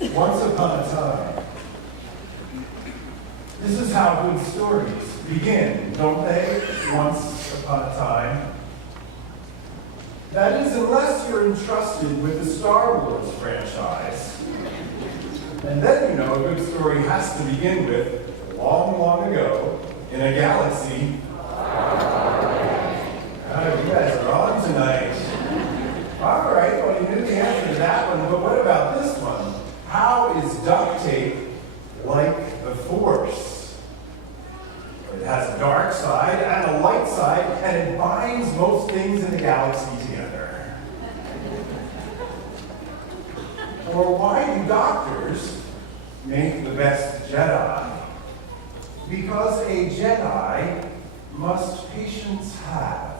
Once upon a time. This is how good stories begin, don't they? Once upon a time. That is, unless you're entrusted with the Star Wars franchise. And then you know a good story has to begin with, long, long ago, in a galaxy. You guys are on tonight. All right, well, you knew the answer to that one, but what about this one? How is duct tape like the Force? It has a dark side and a light side, and it binds most things in the galaxy together. Or why do doctors make the best Jedi? Because a Jedi must patience have.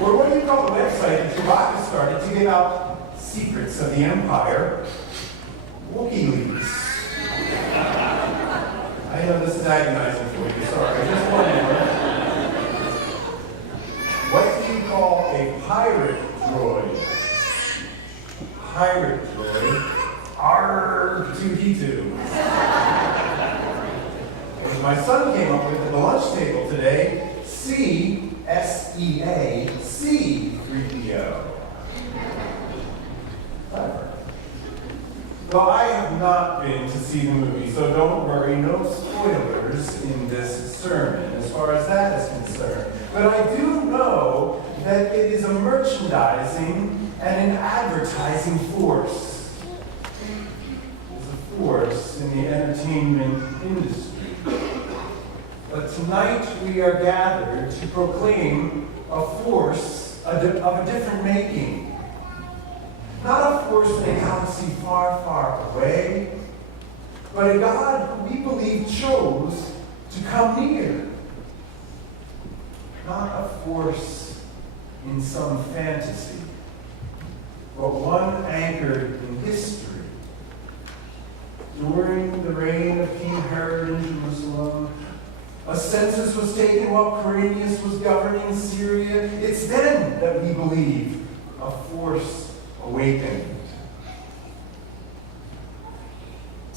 Or what do you call the website that Chewbacca started to give out secrets of the Empire? WikiLeaks. I know this is agonizing for you, sorry, I just wonder. What do you call a pirate droid? Pirate droid. R2D2. As my son came up with at the lunch table today, C-S-E-A, C-3PO. Clever. Well, I have not been to see the movie, so don't worry, no spoilers in this sermon as far as that is concerned. But I do know that it is a merchandising and an advertising force. It's a force in the entertainment industry. But tonight we are gathered to proclaim a force of a different making. Not a force in a galaxy far, far away, but a God who we believe chose to come near. Not a force in some fantasy, but one anchored in history. During the reign of King Herod in Jerusalem, a census was taken while Quirinius was governing Syria. It's then that we believe a force awakened.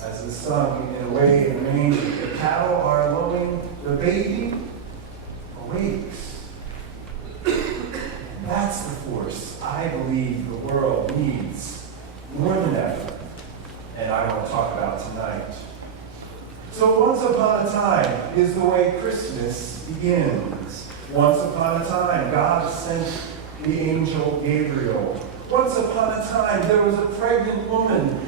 As is sung in a way in the manger, the cattle are lowing, the baby awakes. And that's the force I believe the world needs more than ever, and I want to talk about tonight. So once upon a time is the way Christmas begins. Once upon a time, God sent the angel Gabriel. Once upon a time, there was a pregnant woman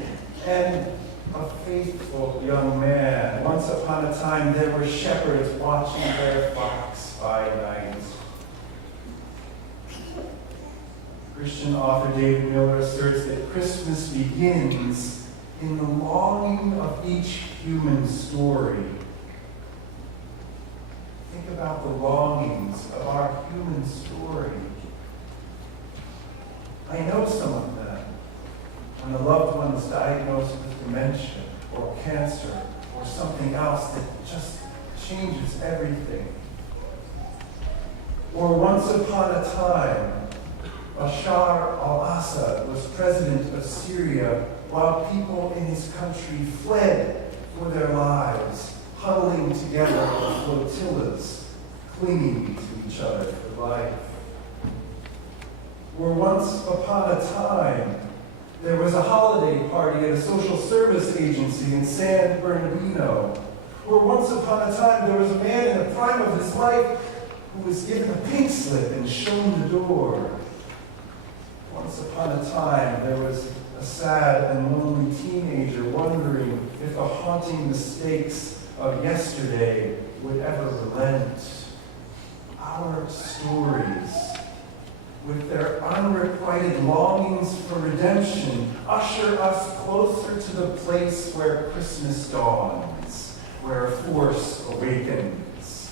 and a faithful young man. Once upon a time, there were shepherds watching their flocks by night. Christian author David Miller asserts that Christmas begins in the longing of each human story. Think about the longings of our human story. I know some of them. When a loved one is diagnosed with dementia or cancer or something else that just changes everything. Or once upon a time, Bashar al-Assad was president of Syria while people in his country fled for their lives, huddling together in flotillas, clinging to each other for life. Or once upon a time, there was a holiday party at a social service agency in San Bernardino. Or once upon a time, there was a man in the prime of his life who was given a pink slip and shown the door. Once upon a time, there was a sad and lonely teenager wondering if the haunting mistakes of yesterday would ever relent. Our stories, with their unrequited longings for redemption, usher us closer to the place where Christmas dawns, where a force awakens.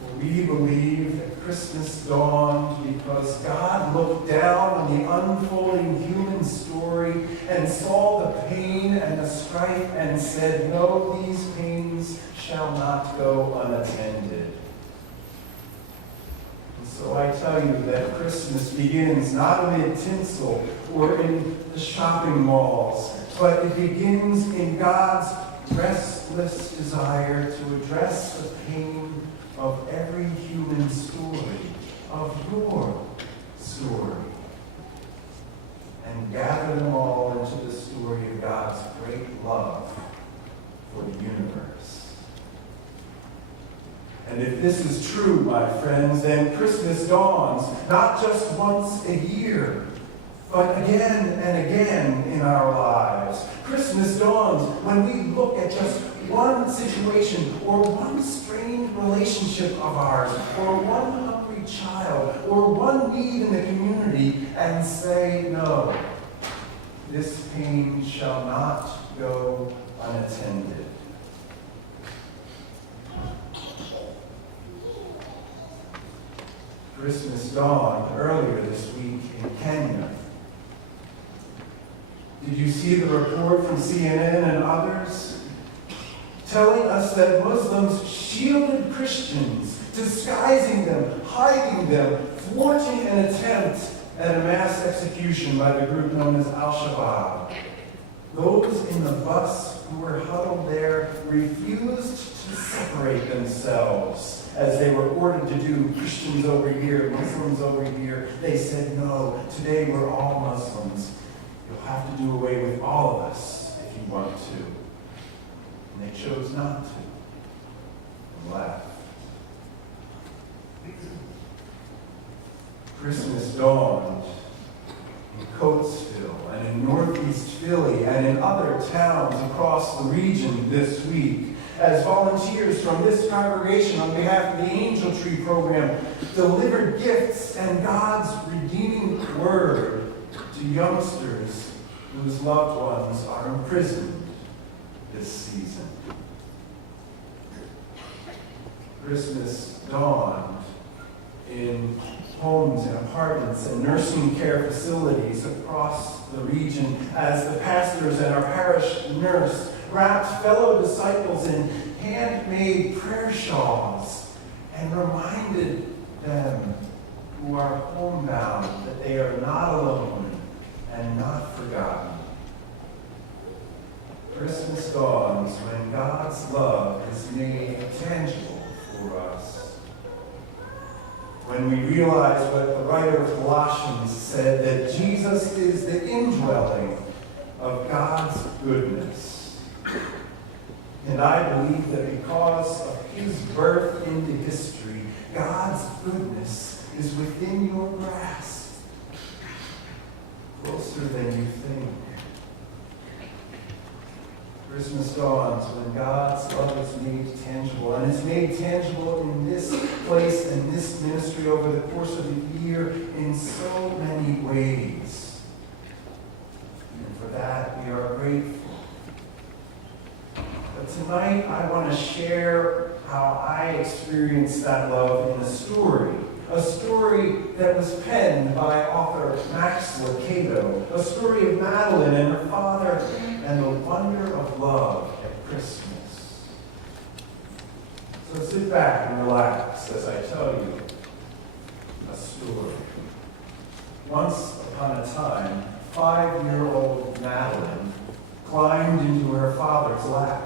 For we believe that Christmas dawned because God looked down on the unfolding human story and saw the pain and the strife and said, "No, these pains shall not go unattended." So I tell you that Christmas begins not amid tinsel or in the shopping malls, but it begins in God's restless desire to address the pain of every human story, of your story, and gather them all into the story of God's great love for the universe. And if this is true, my friends, then Christmas dawns not just once a year, but again and again in our lives. Christmas dawns when we look at just one situation or one strained relationship of ours or one hungry child or one need in the community and say, no, this pain shall not go unattended. Christmas dawned earlier this week in Kenya. Did you see the report from CNN and others telling us that Muslims shielded Christians, disguising them, hiding them, thwarting an attempt at a mass execution by the group known as Al-Shabaab? Those in the bus who were huddled there refused to separate themselves as they were ordered to do. Christians over here, Muslims over here. They said, no, today we're all Muslims. You'll have to do away with all of us if you want to. And they chose not to and left. Christmas dawned in Coatesville and in Northeast Philly and in other towns across the region this week as volunteers from this congregation on behalf of the Angel Tree program delivered gifts and God's redeeming word to youngsters whose loved ones are imprisoned this season. Christmas dawned in homes and apartments and nursing care facilities across the region as the pastors and our parish nurse wrapped fellow disciples in handmade prayer shawls and reminded them who are homebound that they are not alone and not forgotten. Christmas dawns when God's love is made tangible for us. When we realize what the writer of Colossians said, that Jesus is the indwelling of God's goodness. And I believe that because of his birth into history, God's goodness is within your grasp, closer than you think. Christmas dawns when God's love is made tangible, and it's made tangible in this place and this ministry over the course of the year in so many ways. And for that, we are grateful. But tonight, I want to share how I experienced that love in a story that was penned by author Max Lucado, a story of Madeline and her father and the wonder of love at Christmas. So sit back and relax as I tell you a story. Once upon a time, 5-year-old Madeline climbed into her father's lap.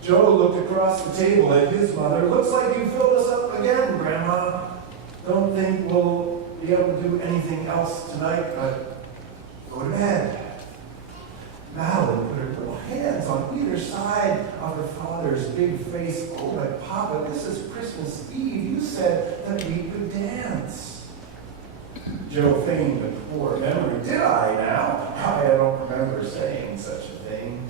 Joe looked across the table at his mother. Looks like you filled us up again, Grandma. Don't think we'll be able to do anything else tonight, but go to bed. Madeline put her little hands on either side of her father's big face. Oh, but Papa, this is Christmas Eve. You said that we could dance. Joe feigned a poor memory. Did I now? I don't remember saying such a thing.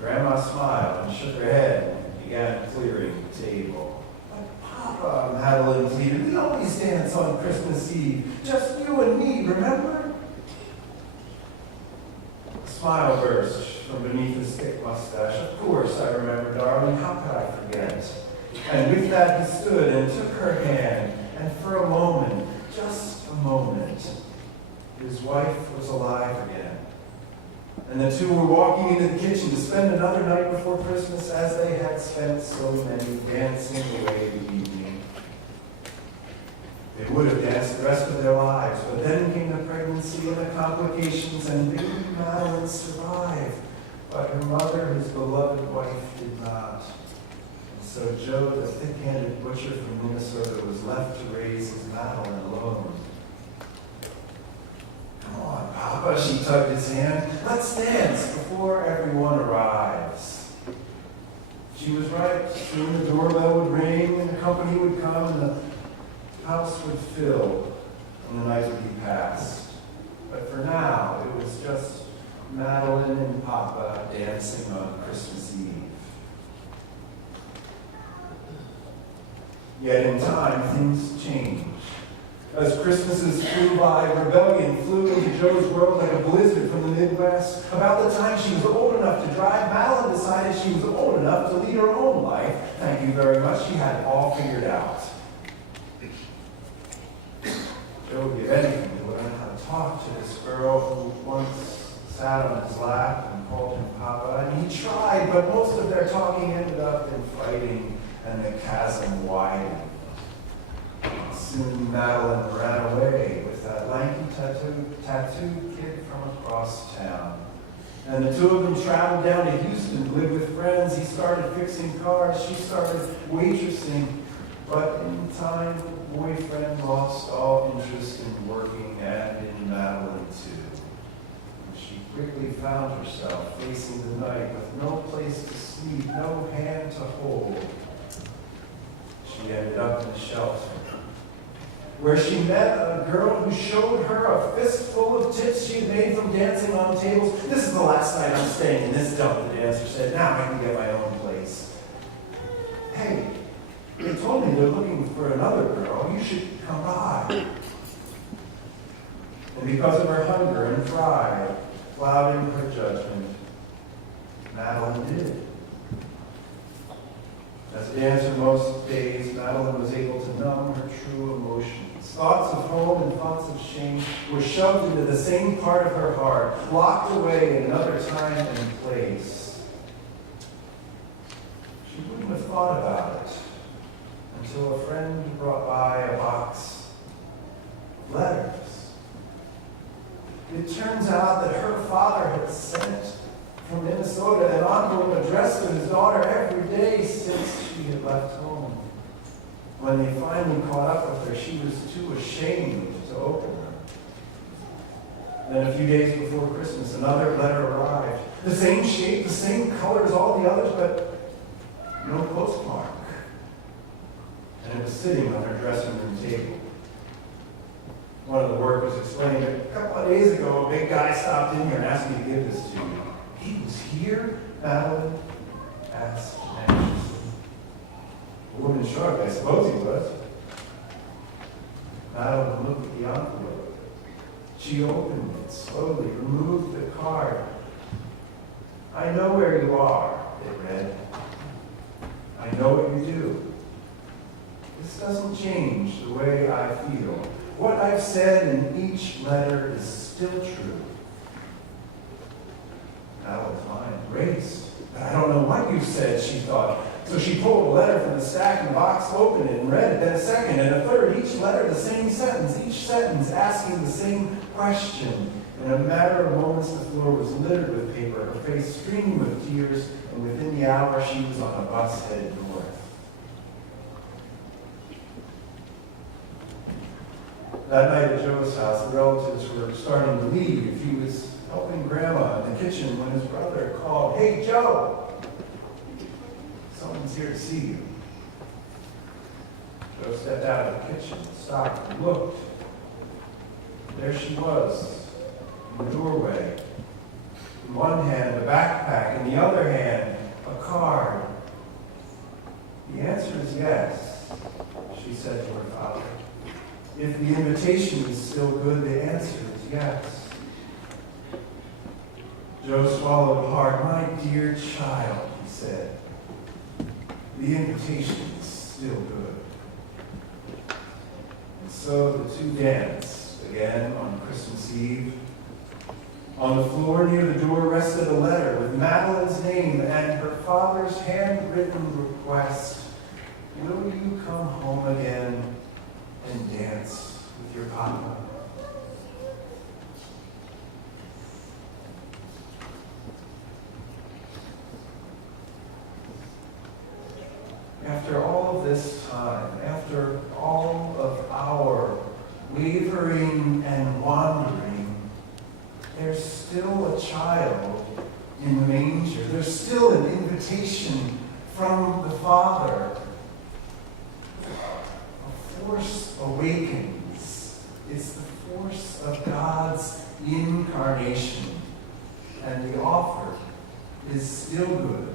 Grandma smiled and shook her head and began clearing the table. But Papa, Madeline pleaded, we always dance on Christmas Eve. Just you and me, remember? A smile burst from beneath his thick mustache. Of course I remember, darling. How could I forget? And with that he stood and took her hand. And for a moment, just a moment, his wife was alive again. And the two were walking into the kitchen to spend another night before Christmas as they had spent so many, dancing away the evening. They would have danced the rest of their lives, but then came the pregnancy and the complications, and baby Madeline survived. But her mother, his beloved wife, did not. And so Joe, the thick-handed butcher from Minnesota, was left to raise his Madeline alone. Come on, Papa, she tugged his hand. Let's dance before everyone arrives. She was right. Soon the doorbell would ring, and the company would come, and the house would fill, and the night would be passed. But for now, it was just Madeline and Papa dancing on Christmas Eve. Yet in time, things changed. As Christmases flew by, rebellion flew into Joe's world like a blizzard from the Midwest. About the time she was old enough to drive, Madeline decided she was old enough to lead her own life. Thank you very much. She had it all figured out. Joe would give anything to learn how to talk to this girl who once sat on his lap and called him Papa. And he tried, but most of their talking ended up in fighting, and the chasm widened. Soon Madeline ran away with that lanky tattooed kid from across town. And the two of them traveled down to Houston to live with friends. He started fixing cars. She started waitressing. But in time, the boyfriend lost all interest in working and in Madeline too. And she quickly found herself facing the night with no place to sleep, no hand to hold. She ended up in a shelter, where she met a girl who showed her a fistful of tips she had made from dancing on tables. This is the last night I'm staying in this dump, the dancer said. Now I can get my own place. Hey, they told me they're looking for another girl. You should come by. And because of her hunger and pride, clouding her judgment, Madeline did. As a dancer most days, Madeline was able to numb her true emotions. Thoughts of home and thoughts of shame were shoved into the same part of her heart, locked away in another time and place. She wouldn't have thought about it until a friend brought by a box of letters. It turns out that her father had sent from Minnesota an envelope addressed to his daughter every day since she had left home. When they finally caught up with her, she was too ashamed to open them. Then a few days before Christmas, another letter arrived. The same shape, the same color as all the others, but no postmark. And it was sitting on her dressing room table. One of the workers explained that a couple of days ago, a big guy stopped in here and asked me to give this to you. He was here? Madeline asked anxiously. The woman shrugged. I suppose he was. Madeline looked at the envelope. She opened it slowly, removed the card. I know where you are, it read. I know what you do. This doesn't change the way I feel. What I've said in each letter is still true. Madeline's mind raced. I don't know what you said, she thought. So she pulled a letter from the stack in the box, opened it, and read it. Then a second and a third. Each letter the same sentence. Each sentence asking the same question. In a matter of moments, the floor was littered with paper, her face streaming with tears, and within the hour, she was on a bus headed north. That night at Joe's house, the relatives were starting to leave. He was helping Grandma in the kitchen when his brother called, Hey, Joe! Someone's here to see you. Joe stepped out of the kitchen, stopped, and looked. There she was, in the doorway. In one hand, a backpack. In the other hand, a card. The answer is yes, she said to her father. If the invitation is still good, the answer is yes. Joe swallowed hard. My dear child, he said, the invitation is still good. And so the two danced again on Christmas Eve. On the floor near the door rested a letter with Madeline's name and her father's handwritten request. Will you come home again and dance after all of our wavering and wandering, there's still a child in the manger. There's still an invitation from the Father. A force awakens. It's the force of God's incarnation. And the offer is still good.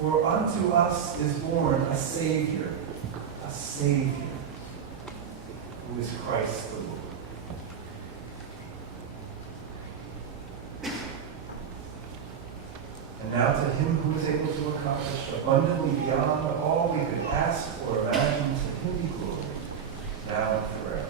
For unto us is born a Savior, who is Christ the Lord. And now to him who is able to accomplish abundantly beyond all we could ask or imagine, to him be glory, now and forever.